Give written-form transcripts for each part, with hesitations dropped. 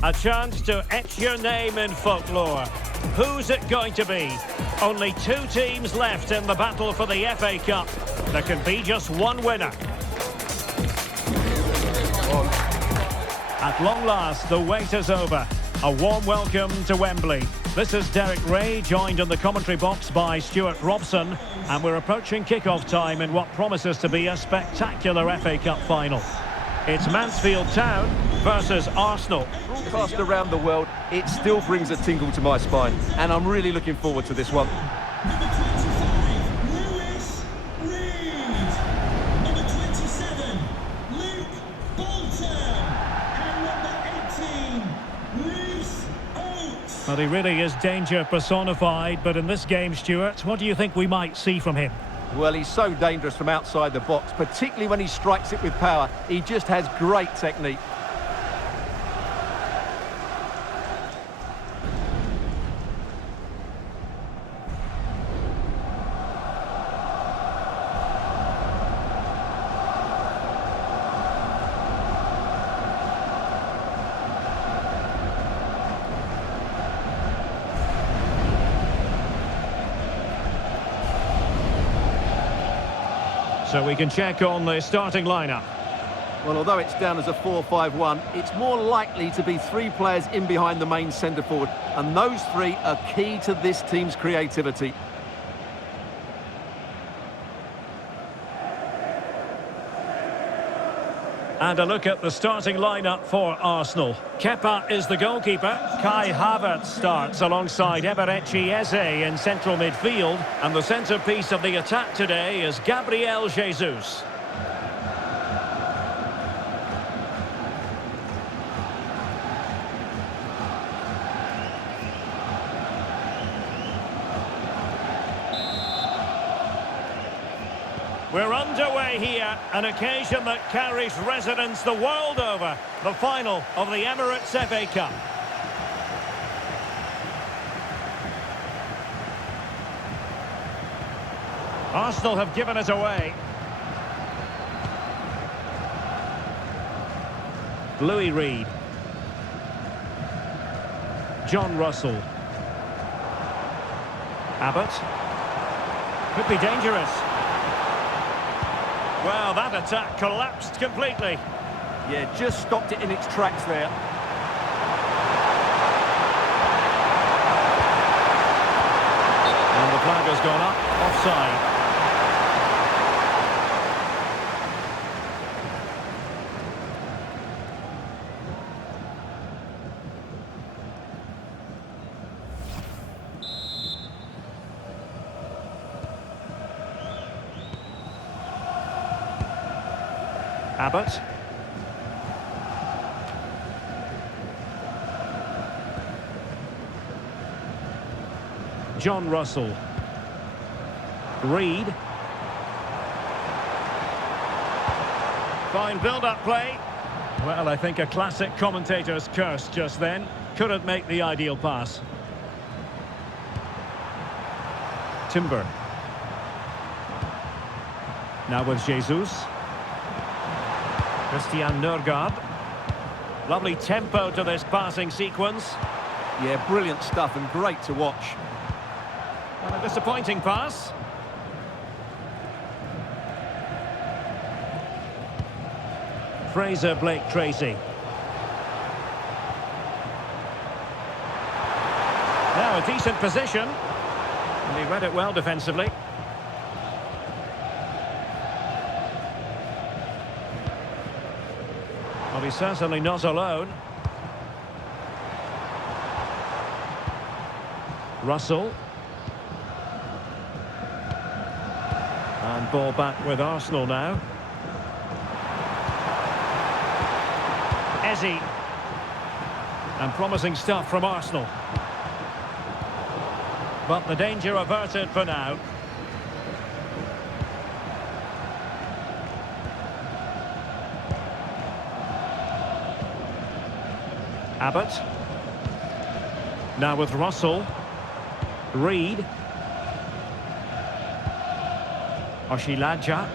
A chance to etch your name in folklore. Who's it going to be? Only two teams left in the battle for the FA Cup. There can be just one winner. At long last, the wait is over. A warm welcome to Wembley. This is Derek Ray, joined in the commentary box by Stuart Robson, and we're approaching kick-off time in what promises to be a spectacular FA Cup final. It's Mansfield Town versus Arsenal. Broadcast around the world, it still brings a tingle to my spine, and I'm really looking forward to this one. Well, he really is danger personified, but in this game, Stuart, what do you think we might see from him? Well, he's so dangerous from outside the box, particularly when he strikes it with power. He just has great technique. So we can check on the starting lineup. Well, although it's down as a 4-5-1, it's more likely to be three players in behind the main centre-forward, and those three are key to this team's creativity. And a look at the starting lineup for Arsenal. Kepa is the goalkeeper. Kai Havertz starts alongside Emirates in central midfield. And the centrepiece of the attack today is Gabriel Jesus. We're underway here, an occasion that carries resonance the world over, the final of the Emirates FA Cup. Arsenal have given it away. Louis Reed. John Russell. Abbott. Could be dangerous. Well, that attack collapsed completely. Yeah, just stopped it in its tracks there. And the flag has gone up, offside. Abbott. John Russell. Reed. Fine build-up play. Well, I think a classic commentator's curse just then. Couldn't make the ideal pass. Timber. Now with Jesus. Christian Nørgaard. Lovely tempo to this passing sequence. Yeah, brilliant stuff and great to watch. And a disappointing pass. Fraser Blake-Tracy. Now a decent position. And he read it well defensively. Well, he's certainly not alone. Russell. And ball back with Arsenal now. Eze. And promising stuff from Arsenal. But the danger averted for now. Abbott. Now with Russell. Reed. Oshilaja.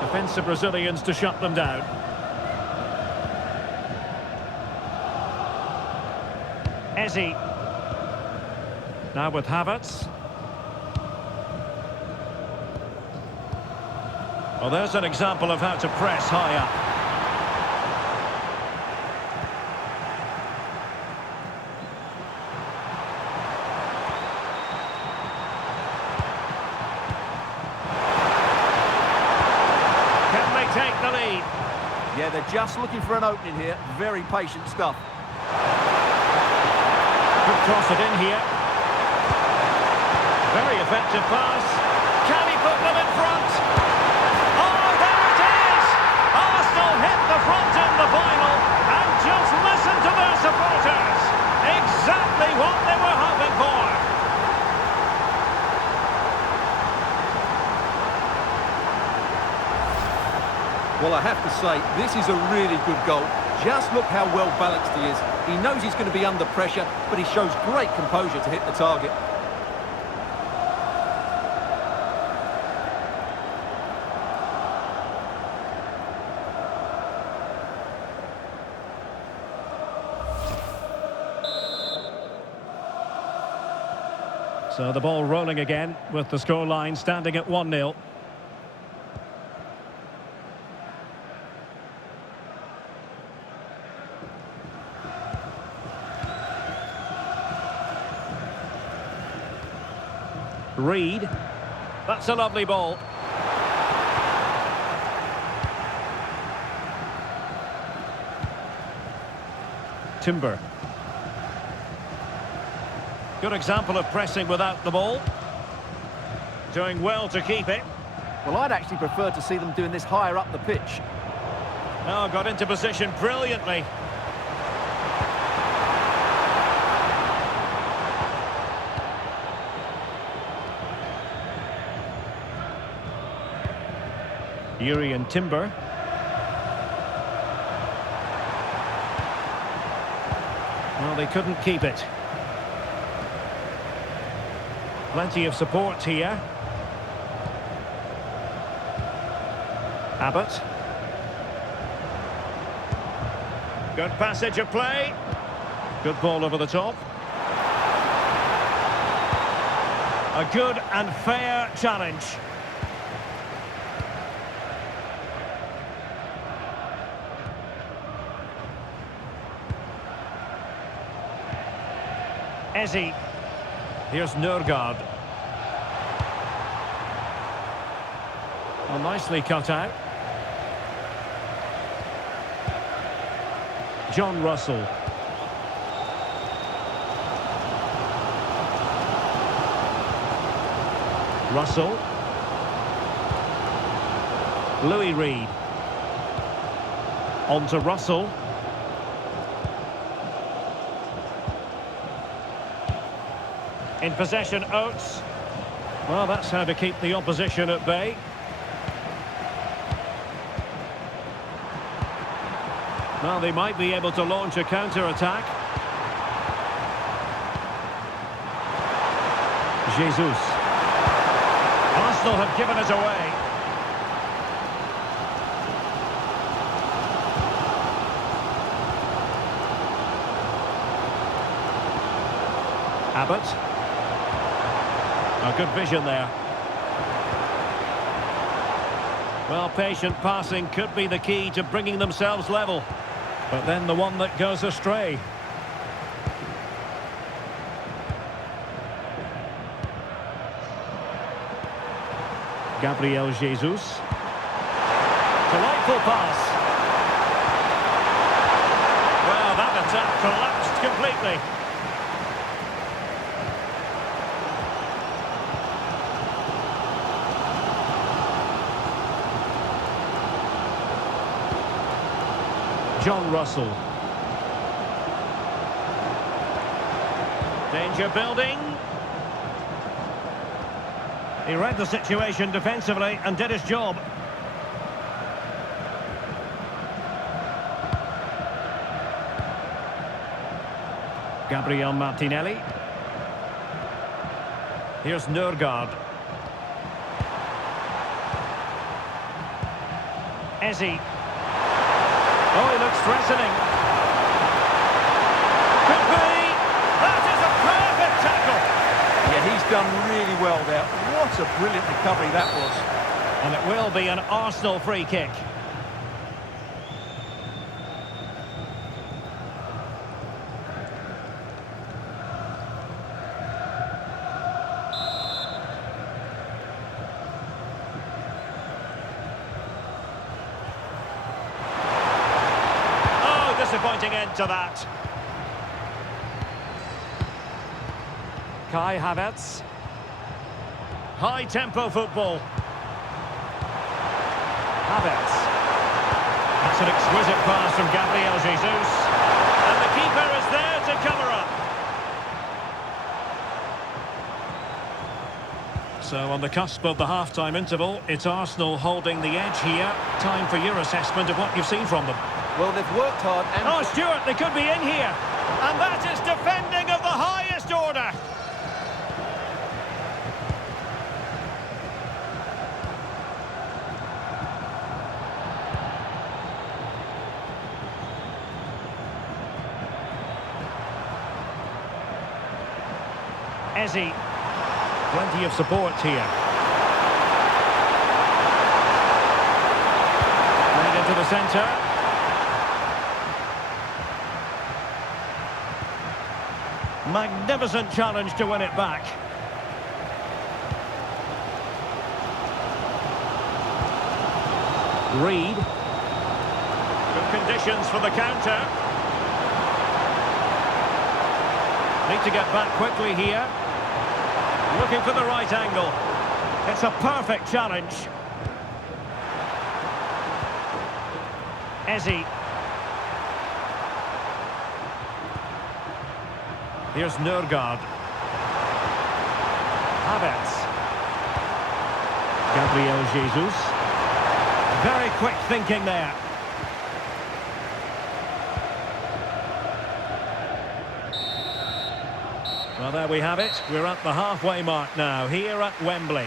Defensive Brazilians to shut them down. Eze. Now with Havertz. Well, there's an example of how to press high up. Can they take the lead? Yeah, they're just looking for an opening here. Very patient stuff. Could cross it in here. Very effective pass. Can he put them in front? Oh, there it is! Arsenal hit the front in the final, and just listen to their supporters. Exactly what they were hoping for. Well, I have to say, this is a really good goal. Just look how well balanced he is. He knows he's going to be under pressure, but he shows great composure to hit the target. So the ball rolling again with the scoreline standing at 1-0. Reed. That's a lovely ball. Timber. Good example of pressing without the ball. Doing well to keep it. Well, I'd actually prefer to see them doing this higher up the pitch. Oh, got into position brilliantly. Yuri and Timber. Well, they couldn't keep it. Plenty of support here. Abbott. Good passage of play. Good ball over the top. A good and fair challenge. Eze. Here's Nørgaard. Well, nicely cut out. John Russell. Russell. Louis Reed. On to Russell. In possession, Oates. Well, that's how to keep the opposition at bay. Well, they might be able to launch a counter-attack. Jesus. Arsenal have given it away. Abbott. A good vision there. Well, patient passing could be the key to bringing themselves level. But then the one that goes astray. Gabriel Jesus. Delightful pass. Well, that attack collapsed completely. John Russell. Danger building. He read the situation defensively and did his job. Gabriel Martinelli. Here's Nørgaard. Eze. Oh, he looks threatening. Could be. done really well there. What a brilliant recovery that was. And it will be an Arsenal free kick. Oh, disappointing end to that. Kai Havertz. High-tempo football. Havertz. That's an exquisite pass from Gabriel Jesus. And the keeper is there to cover up. So on the cusp of the half-time interval, it's Arsenal holding the edge here. Time for your assessment of what you've seen from them. Well, they've worked hard and... Oh, Stuart, they could be in here. And that is defending of the highest order. Eze. Plenty of support here. Played into the centre. Magnificent challenge to win it back. Reed. Good conditions for the counter. Need to get back quickly here. Looking for the right angle. It's a perfect challenge. Eze. Here's Nørgaard. Havertz. Gabriel Jesus. Very quick thinking there. Well, there we have it. We're at the halfway mark now, here at Wembley.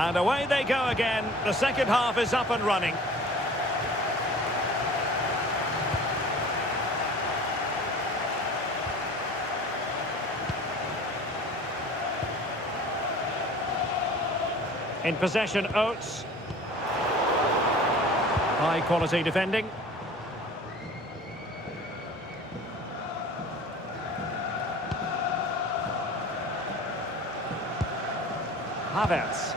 And away they go again. The second half is up and running. In possession, Oates. High quality defending. Havertz.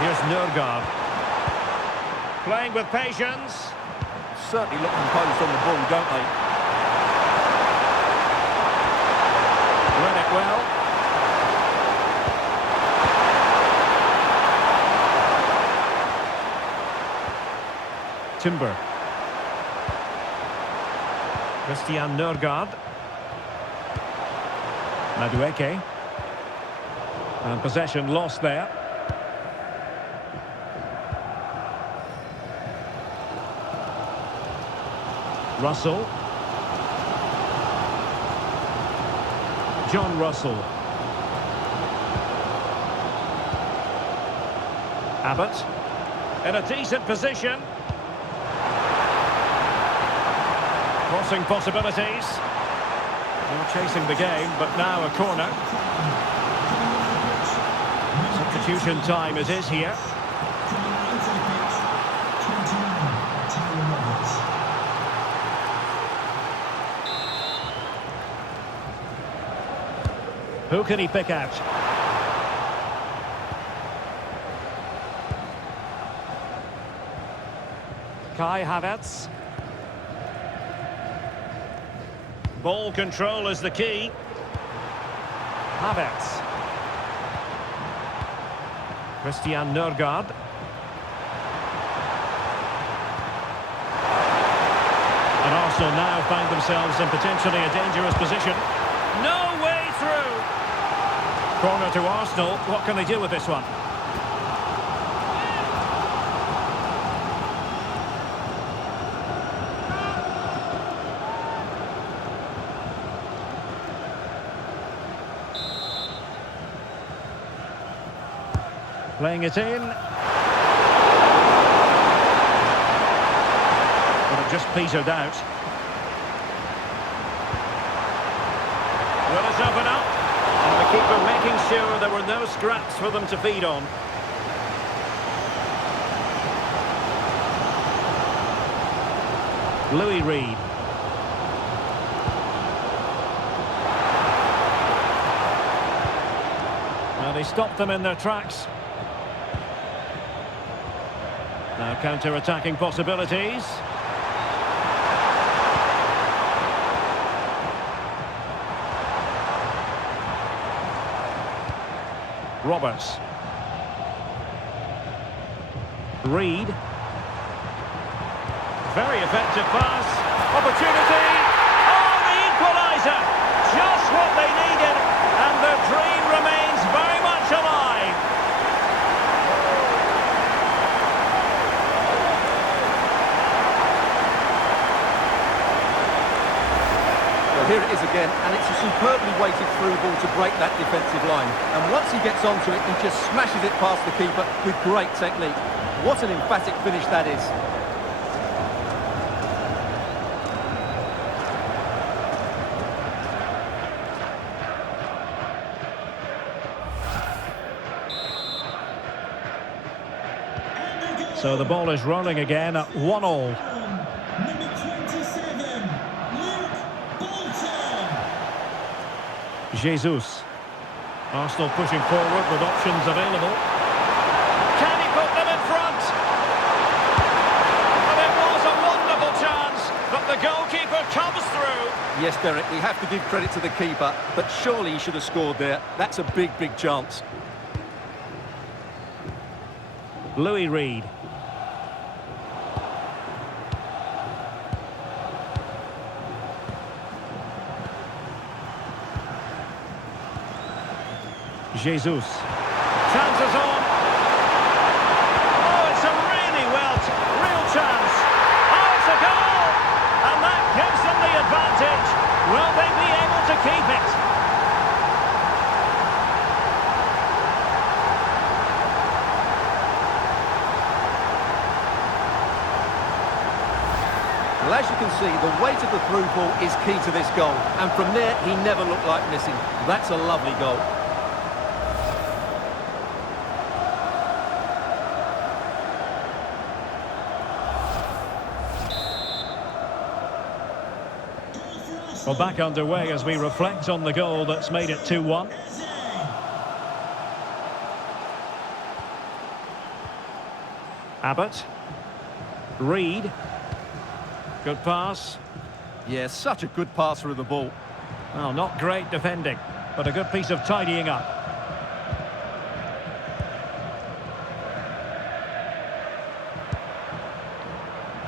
Here's Nørgaard. Playing with patience. Certainly look composed on the ball, don't they? Read it well. Timber. Christian Nørgaard. Madueke. And possession lost there. Russell. John Russell. Abbott. In a decent position. Crossing possibilities. They're chasing the game, but now a corner. Substitution time it is here. Who can he pick out? Kai Havertz. Ball control is the key. Havertz. Christian Nørgaard. And Arsenal now find themselves in potentially a dangerous position. No way Corner to Arsenal. What can they do with this one? Playing it in. But it just petered out. Will it open up? And the keeper making sure there were no scraps for them to feed on. Louis Reed. Well, he stopped them in their tracks. Now counter-attacking possibilities. Roberts. Reed. Very effective pass. Opportunity. Oh, the equaliser. Just what they needed. And their dream remains very much alive. Well, here it is again, and it's a superbly weighted through ball to break that defensive line. And once he gets onto it, he just smashes it past the keeper with great technique. What an emphatic finish that is. So the ball is rolling again at 1-1. Number 27, Luke Bolton. Jesus. Arsenal pushing forward with options available. Can he put them in front? And it was a wonderful chance, but the goalkeeper comes through. Yes, Derek, we have to give credit to the keeper, but surely he should have scored there. That's a big, big chance. Louis Reed. Jesus. Chances on. Oh, it's a really real chance. Oh, it's a goal! And that gives them the advantage. Will they be able to keep it? Well, as you can see, the weight of the through ball is key to this goal. And from there, he never looked like missing. That's a lovely goal. Well, back underway as we reflect on the goal that's made it 2-1. Abbott. Reed. Good pass. Yeah, such a good passer of the ball. Well, not great defending, but a good piece of tidying up.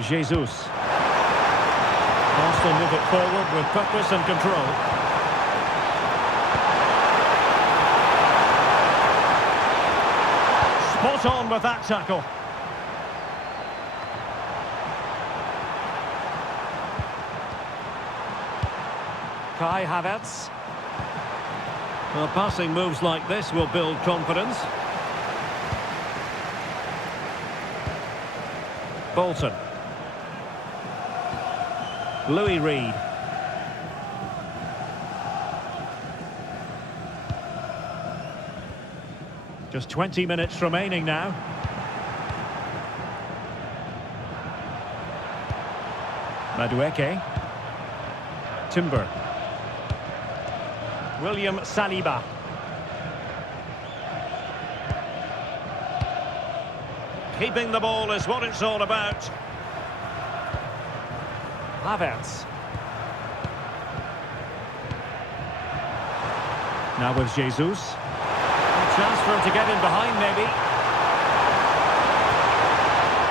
Jesus. Arsenal move it forward with purpose and control. Spot on with that tackle. Kai Havertz. Well, passing moves like this will build confidence. Bolton. Louis Reed. Just 20 minutes remaining now. Madueke. Timber. William Saliba. Keeping the ball is what it's all about. Havertz. Now with Jesus. A chance for him to get in behind, maybe.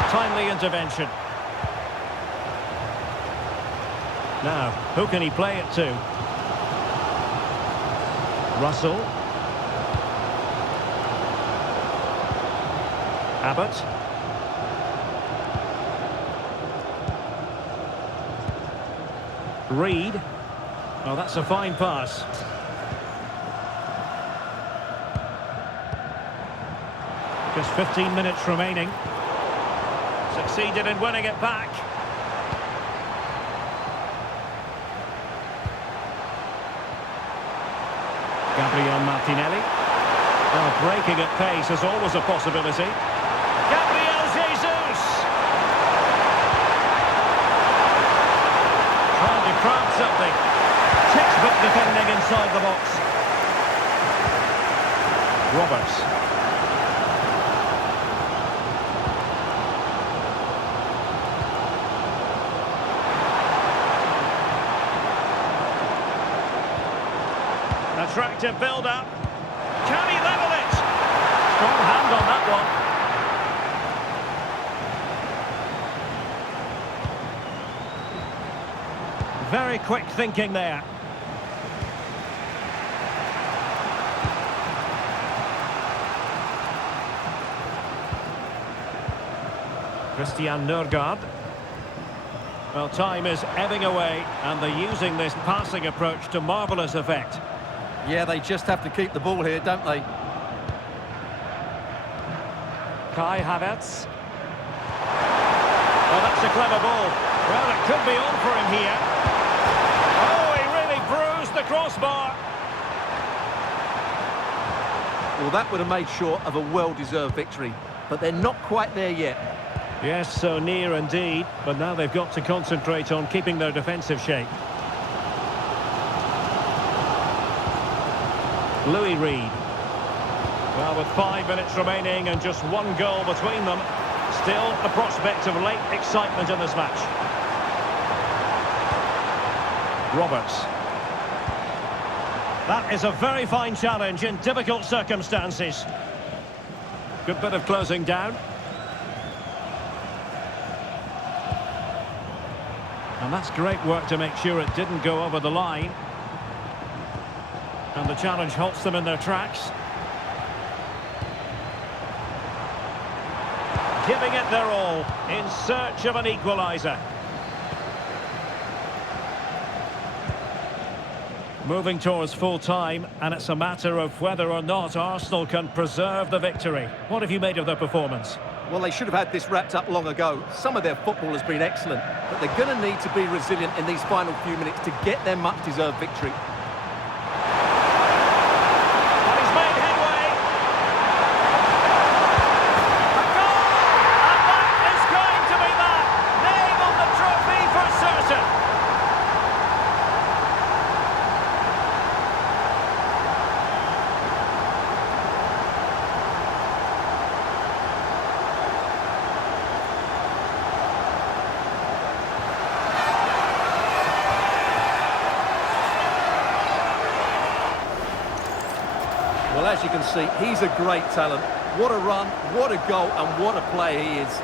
Timely intervention. Now, who can he play it to? Russell. Abbott. Reed. Oh, that's a fine pass. Just 15 minutes remaining. Succeeded in winning it back. Gabriel Martinelli. Well, breaking at pace is always a possibility. Gabriel Jesus! Trying to craft something. Textbook defending inside the box. Roberts. Attractive build-up. Can he level it? Strong hand on that one. Very quick thinking there. Christian Nørgaard. Well, time is ebbing away, and they're using this passing approach to marvellous effect. Yeah, they just have to keep the ball here, don't they? Kai Havertz. Oh, that's a clever ball. Well, it could be on for him here. Oh, he really bruised the crossbar. Well, that would have made sure of a well-deserved victory, but they're not quite there yet. Yes, so near indeed, but now they've got to concentrate on keeping their defensive shape. Louis Reed. Well, with 5 minutes remaining and just one goal between them, still a prospect of late excitement in this match. Roberts. That is a very fine challenge in difficult circumstances. Good bit of closing down. And that's great work to make sure it didn't go over the line. And the challenge halts them in their tracks. Giving it their all in search of an equaliser. Moving towards full time, and it's a matter of whether or not Arsenal can preserve the victory. What have you made of their performance? Well, they should have had this wrapped up long ago. Some of their football has been excellent, but they're going to need to be resilient in these final few minutes to get their much-deserved victory. Well, as you can see, he's a great talent. What a run, what a goal, and what a player he is.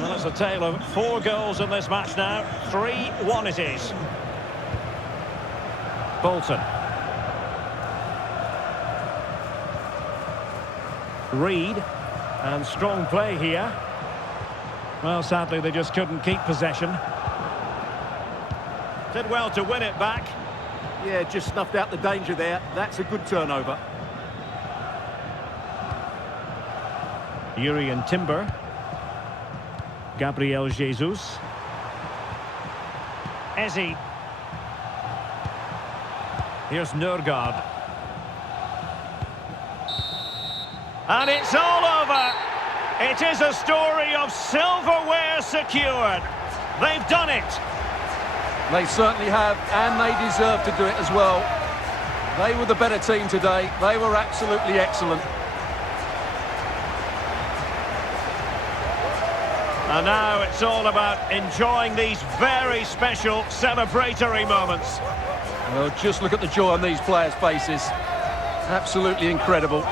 Well, it's a tale of 4 goals in this match now. 3-1 it is. Bolton. Reed. And strong play here. Well, sadly, they just couldn't keep possession. Did well to win it back. Yeah, just snuffed out the danger there. That's a good turnover. Yuri and Timber. Gabriel Jesus. Eze. Here's Nørgaard. And it's all over. It is a story of silverware secured. They've done it. They certainly have, and they deserve to do it as well. They were the better team today. They were absolutely excellent. And now it's all about enjoying these very special celebratory moments. Well, just look at the joy on these players' faces. Absolutely incredible.